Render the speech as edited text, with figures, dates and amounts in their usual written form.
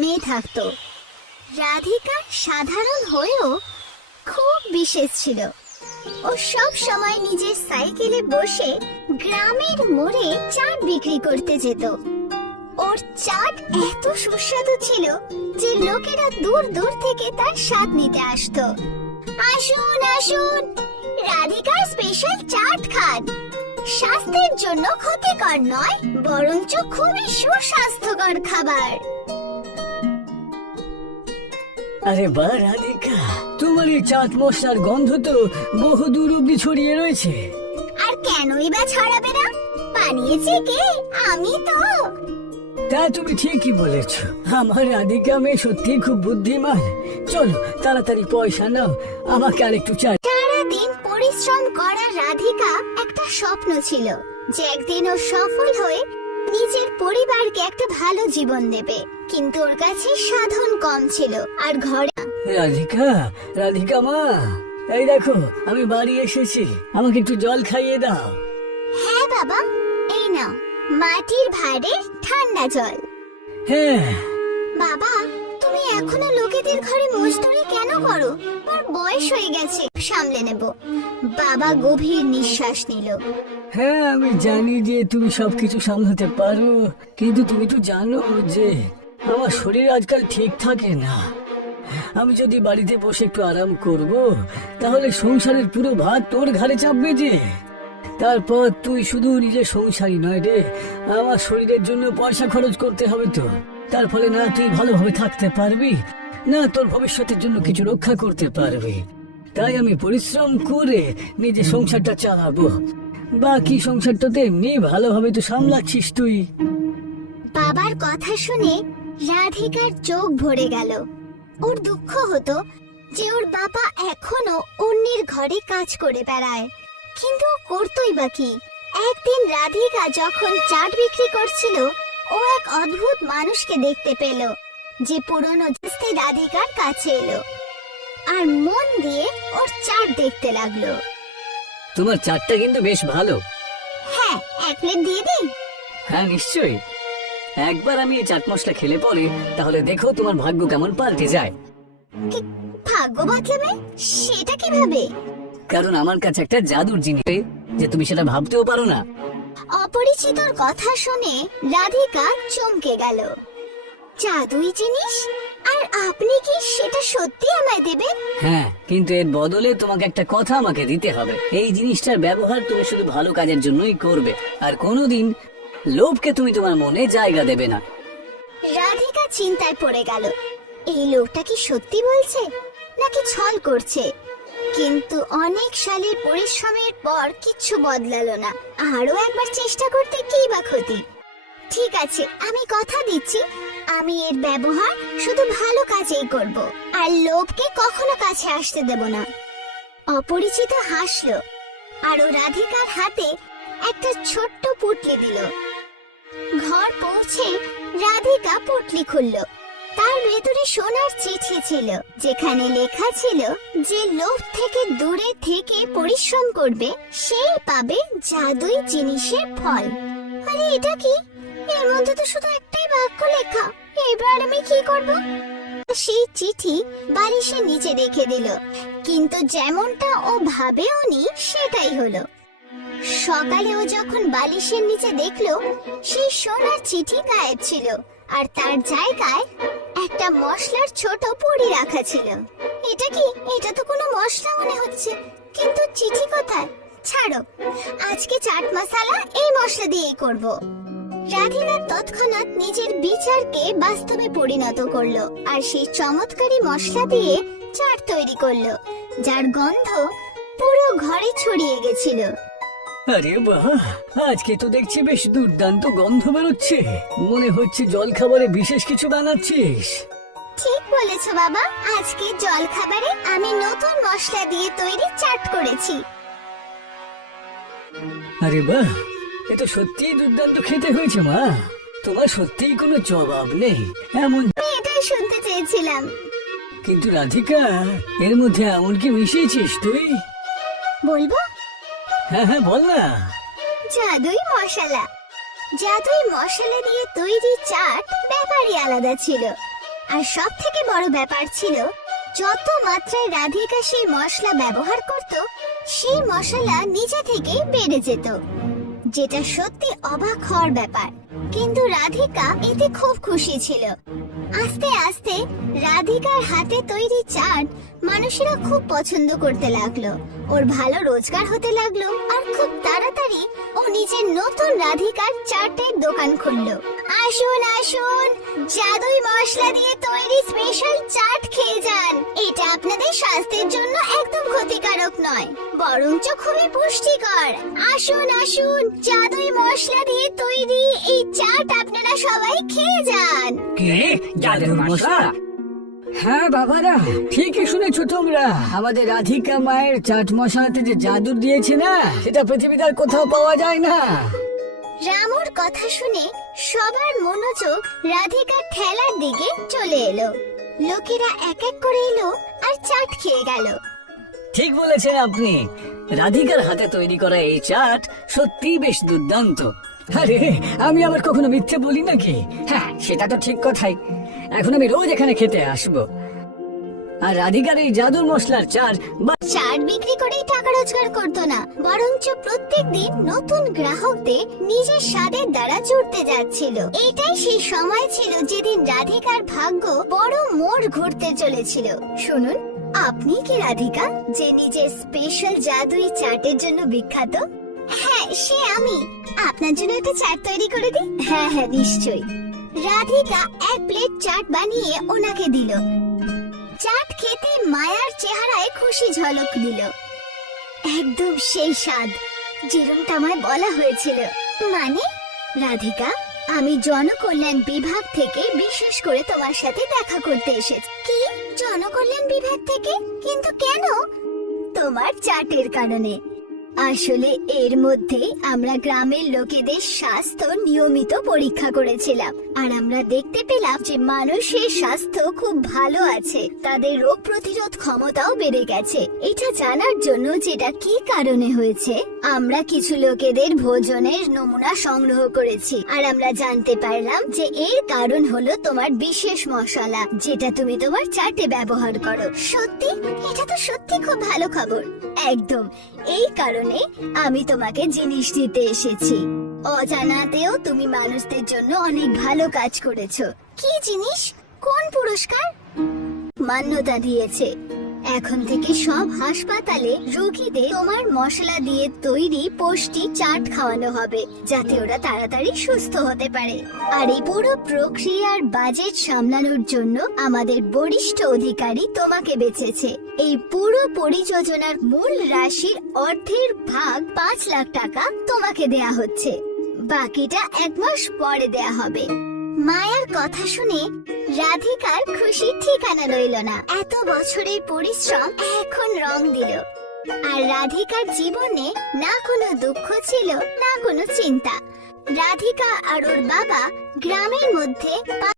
মেয়ে থাকতো। রাধিকা সাধারণ হয়েও খুব বিশেষ ছিল। ও সব সময় নিজের সাইকেলে বসে গ্রামের মোড়ে চাট বিক্রি করতে যেত। ওর চাট এত সুস্বাদু ছিল যে লোকেরা দূর দূর থেকে তার স্বাদ নিতে আসতো। আসুন আসুন, রাধিকার স্পেশাল চাট খান। স্বাস্থ্যের জন্য ক্ষতিকর নয়, বরঞ্চ খুবই সুস্বাস্থ্যকর খাবার। আরে বাহ রাধিকা, তোমার এই চাট মশলার গন্ধ তো বহু দূর অব্দি ছড়িয়ে রয়েছে। আর কেনই বা ছড়াবে না? বানিয়েছে কে? আমি তো। তা তুমি ঠিকই বলেছ, আমার রাধিকা মেয়ে সত্যি খুব বুদ্ধিমান। চলো তাড়াতাড়ি পয়সা নাও, আমাকে আরেকটু চাট। সারাদিন পরিশ্রম করা রাধিকা একটা স্বপ্ন ছিল যে একদিন ও সফল হয়ে নিজের পরিবারকে একটা ভালো জীবন দেবে। কিন্তু ওর কাছে সাধন কম ছিল আর ঘরে। রাধিকা, রাধিকা মা, এই দেখো আমি বাড়ি এসেছি, আমাকে একটু জল খাইয়ে দাও। হ্যাঁ বাবা, এই নাও মাটির ভাঁড়ের ঠান্ডা জল। হ্যাঁ বাবা, তুমি এখনো লোকেদের ঘরে মজদুরি কেন করো? তোমার বয়স হয়ে গেছে, সামলে নেব। বাবা গভীর নিঃশ্বাস নিল। হ্যাঁ আমি জানি যে তুমি সবকিছু সামলাতে পারো, কিন্তু তুমি তো জানো যে আমার শরীর আজকাল ঠিক থাকে না। আমি যদি বাড়িতে বসে একটু আরাম করব, তাহলে সংসারের পুরো ভার তোর ঘাড়ে চাপবে যে। তারপর তুই শুধু নিজের সংসারই নয় রে, আমার শরীরের জন্য পয়সা খরচ করতে হবে তো। তার ফলে না তুই ভালোভাবে থাকতে পারবি, না তোর ভবিষ্যতের জন্য কিছু রক্ষা করতে পারবি। তাই আমি পরিশ্রম করে নিজের সংসারটা চালাবো। বাকি সংসারটা তো এমনি ভালোভাবে তো সামলাচ্ছিস তুই। বাবার কথা শুনে রাধিকার চোখ ভরে গেল। ওর দুঃখ হতো যে ওর বাবা এখনো অন্যের ঘরে কাজ করে বেড়ায়, কিন্তু ও করতোই বা কি? একদিন রাধিকা যখন চাট বিক্রি করছিল, ও এক অদ্ভুত মানুষকে দেখতে পেল যে পুরনো দস্তি রাধিকার কাছে এলো আর মন দিয়ে ওর চাট দেখতে লাগলো। তোমার চাটটা কিন্তু বেশ ভালো। হ্যাঁ, এক প্লেট দিয়ে দিই? হ্যাঁ নিশ্চয়ই, একবার আমি এই চাট মশলা খেলে পরে তাহলে দেখো তোমার ভাগ্য কেমন পাল্টে যায়। ভাগ্য বদলাবে? সেটা কিভাবে? কারণ আমার কাছে একটা জাদুর জিনিস যে তুমি সেটা ভাবতেও পারো না। অপরিচিতর কথা শুনে রাধিকা চমকে গেল। জাদুই জিনিস? আর আপনি কি সেটা সত্যি আমায় দেবেন? হ্যাঁ, কিন্তু এর বদলে তোমাকে একটা কথা আমাকে দিতে হবে। এই জিনিসটার ব্যবহার তুমি শুধু ভালো কাজের জন্যই করবে, আর কোনোদিন লোভকে তুমি তোমার মনে জায়গা দেবে না। রাধিকা চিন্তায় পড়ে গেল, এই লোকটা কি সত্যি বলছে নাকি ছল করছে? কিন্তু অনেক সালের পরিশ্রমের পর কিচ্ছু বদলালো না। আরো একবার চেষ্টা করতে কি বা ক্ষতি? ঠিক আছে, আমি কথা দিচ্ছি আমি এর ব্যবহার শুধু ভালো কাজেই করব, আর লোভকে কখনো কাছে আসতে দেব না। অপরিচিত হাসলো আর ও রাধিকার হাতে একটা ছোট্ট পুটলি দিল। ঘর পৌঁছে রাধিকা পুটলি খুলল। তার ভেতরে সোনার চিঠি ছিল, যেখানে লেখা ছিল যে লোভ থেকে দূরে থেকে পরিশ্রম করবে সেই পাবে জাদুই জিনিসের ফল। আরে এটা কি? এর মধ্যে তো শুধু একটাই বাক্য লেখা। এবার আমি কি করব? সেই চিঠি বালিশের নিচে রেখে দিল, কিন্তু যেমনটা ও ভাবেওনি সেটাই হলো। সকালে ও যখন বালিশের নিচে দেখলো, সেই সোনার চিঠি গায়েব ছিল আর তার জায়গায় একটা মশলার ছোট পুরি রাখা ছিল। এটা কি? এটা তো কোনো মশলা মনে হচ্ছে, কিন্তু চিঠি কোথায়? ছাড়ো, আজকে চাট মশলা এই মশলা দিয়েই করব। রাধিকা তৎক্ষণাৎ নিজের বিচারকে বাস্তবে পরিণত করলো আর সেই চমৎকারী মশলা দিয়ে চাট তৈরি করলো, যার গন্ধ পুরো ঘরে ছড়িয়ে গেছিল। আরে বাহ, আজকে তো দেখছি বেশ দুর্দান্ত গন্ধ বেরোচ্ছে। মনে হচ্ছে জল খাবারে বিশেষ কিছু বানাচ্ছিস। ঠিক বলেছো বাবা, আজকে জল খাবারে আমি নতুন মশলা দিয়ে তৈরি চাট করেছি। আরে বাহ, এ তো সত্যিই দুর্দান্ত খেতে হয়েছে মা। তোমার সত্যিই কোনো জবাব নেই। এমন এটাই শুনতে চেয়েছিলাম। কিন্তু রাধিকা, এর মধ্যে এমন কি মিশিয়েছিস তুই? বলবো? হ্যাঁ হ্যাঁ বল না। জাদুই মশলা। জাদুই মশলা দিয়ে তৈরি চাট ব্যাপারই আলাদা ছিল। আর সব থেকে বড় ব্যাপার ছিল, যত মাত্রায় রাধিকা সেই মশলা ব্যবহার করত, সেই মশলা নিজে থেকেই বেড়ে যেত, যেটা সত্যি অবাক হওয়ার ব্যাপার। কিন্তু রাধিকা এতে খুব খুশি ছিল। আস্তে আস্তে রাধিকার হাতে তৈরি চাট মানুষেরা খুব পছন্দ করতে লাগলো। ওর ভালো রোজগার হতে লাগলো, আর খুব তাড়াতাড়ি ও নিজের নতুন রাধিকার চাটের দোকান খুললো। আসুন আসুন, জাদুই মশলা দিয়ে তৈরি স্পেশাল চাট খেয়ে যান। এটা আপনাদের স্বাস্থ্যের জন্য একদম ক্ষতিকারক নয়, বরঞ্চ খুবই পুষ্টিকর। আসুন আসুন, জাদুই মশলা দিয়ে তৈরি এই চাট আপনারা সবাই খেয়ে যান। কে? জাদুর মশলা? হ্যাঁ বাবারা, ঠিকই শুনেছো তোমরা। আমাদের রাধিকা মায়ের চাট মশলাতে যে জাদু দিয়েছে না, সেটা পৃথিবীতে আর কোথাও পাওয়া যায় না। রামুর কথা শুনে সবার মনোযোগ রাধিকার ঠেলার দিকে চলে এলো। লোকেরা এক এক করে এলো আর চাট খেয়ে গেল। ঠিক বলেছেন আপনি, রাধিকার হাতে তৈরি করা এই চাট সত্যি বেশ দুর্দান্ত। আরে আমি আবার কখনো মিথ্যে বলি নাকি? হ্যাঁ, সেটা তো ঠিক কথাই। এখন আমি রোজ এখানে খেতে আসবো। আর রাধিকার এই জাদুর মশলার চাট চাট বিক্রি করেই টাকা রোজগার করতো না, বরঞ্চ প্রত্যেকদিন নতুন গ্রাহকদের নিজের স্বাদের দ্বারা জুড়তে যাচ্ছিল। এটাই সেই সময় ছিল যেদিন রাধিকার ভাগ্য বড় মোড় ঘুরতে চলেছিল। শুনুন, আপনি কি রাধিকা, যে নিজের স্পেশাল জাদুই চাটের জন্য বিখ্যাত? হ্যাঁ, সে আমি। আপনার জন্য একটা চাট তৈরি করে দিই? হ্যাঁ হ্যাঁ, নিশ্চয়ই। রাধিকা এক প্লেট চাট বানিয়ে ওনাকে দিল। চাট খেতে মায়ার চেহারায় খুশি ঝলক দিল। একদম সেই স্বাদ যেরকমটা আমায় বলা হয়েছিল। মানে রাধিকা, আমি জনকল্যাণ বিভাগ থেকে বিশেষ করে তোমার সাথে দেখা করতে এসেছি। কি? জনকল্যাণ বিভাগ থেকে? কিন্তু কেন? তোমার চাটের কারণে। আসলে এর মধ্যে আমরা গ্রামের লোকেদের স্বাস্থ্য নিয়মিত পরীক্ষা করেছিলাম, আর আমরা দেখতে পেলাম যে মানুষের স্বাস্থ্য খুব ভালো আছে, তাদের রোগ প্রতিরোধ ক্ষমতাও বেড়ে গেছে। এটা জানার জন্য যেটা কি কারণে হয়েছে, আমরা কিছু লোকেদের ভোজনের নমুনা সংগ্রহ করেছি, আর আমরা জানতে পারলাম যে এর কারণ হলো তোমার বিশেষ মশলা, যেটা তুমি তোমার চাটে ব্যবহার করো। সত্যি? এটা তো সত্যি খুব ভালো খবর। একদম, এই কারণে আমি তোমাকে জিনিস দিতে এসেছি। অজানাতেও তুমি মানুষদের জন্য অনেক ভালো কাজ করেছো। কি জিনিস? কোন পুরস্কার? মান্যতা দিয়েছে। এখন থেকে সব হাসপাতালে রোগীদের তোমার মশলা দিয়ে তৈরি পৌষ্টিক চাট খাওয়ানো হবে, যাতে ওরা তাড়াতাড়ি সুস্থ হতে পারে। আর এই পুরো প্রক্রিয়ার বাজেট সামলানোর জন্য আমাদের বরিষ্ঠ অধিকারী তোমাকে বেছেছে। এই পুরো পরিযোজনার মূল রাশির অর্ধের ভাগ 5 লাখ টাকা তোমাকে দেয়া হচ্ছে, বাকিটা 1 মাস পরে দেয়া হবে। মায়ার কথা শুনে রাধিকার খুশি ঠিকানা রইল না। এত বছরের পরিশ্রম এখন রং দিল, আর রাধিকার জীবনে না কোনো দুঃখ ছিল, না কোনো চিন্তা। রাধিকা আর ওর বাবা গ্রামের মধ্যে